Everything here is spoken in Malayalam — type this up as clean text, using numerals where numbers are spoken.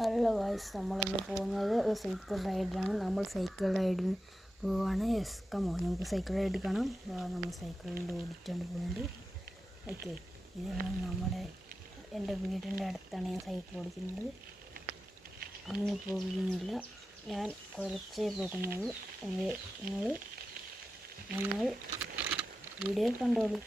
ഹലോ ഗായ്സ്, നമ്മളിന്ന് പോകുന്നത് ഒരു സൈക്കിൾ റൈഡിനാണ്. നമ്മൾ സൈക്കിൾ റൈഡിന് പോവാണ്. യെസ്, കമോ, നമുക്ക് സൈക്കിൾ റൈഡ് കാണാം. നമ്മൾ സൈക്കിളിൽ ഓടിച്ചുകൊണ്ട് പോകുന്നുണ്ട്. ഓക്കെ, ഇതാണ് എൻ്റെ വീടിൻ്റെ അടുത്താണ് ഞാൻ സൈക്കിൾ ഓടിക്കുന്നത്. അങ്ങ് പോകുന്നില്ല, ഞാൻ കുറച്ചേ പോകുന്നുള്ളൂ. നിങ്ങൾ വീഡിയോ കണ്ടോളൂ.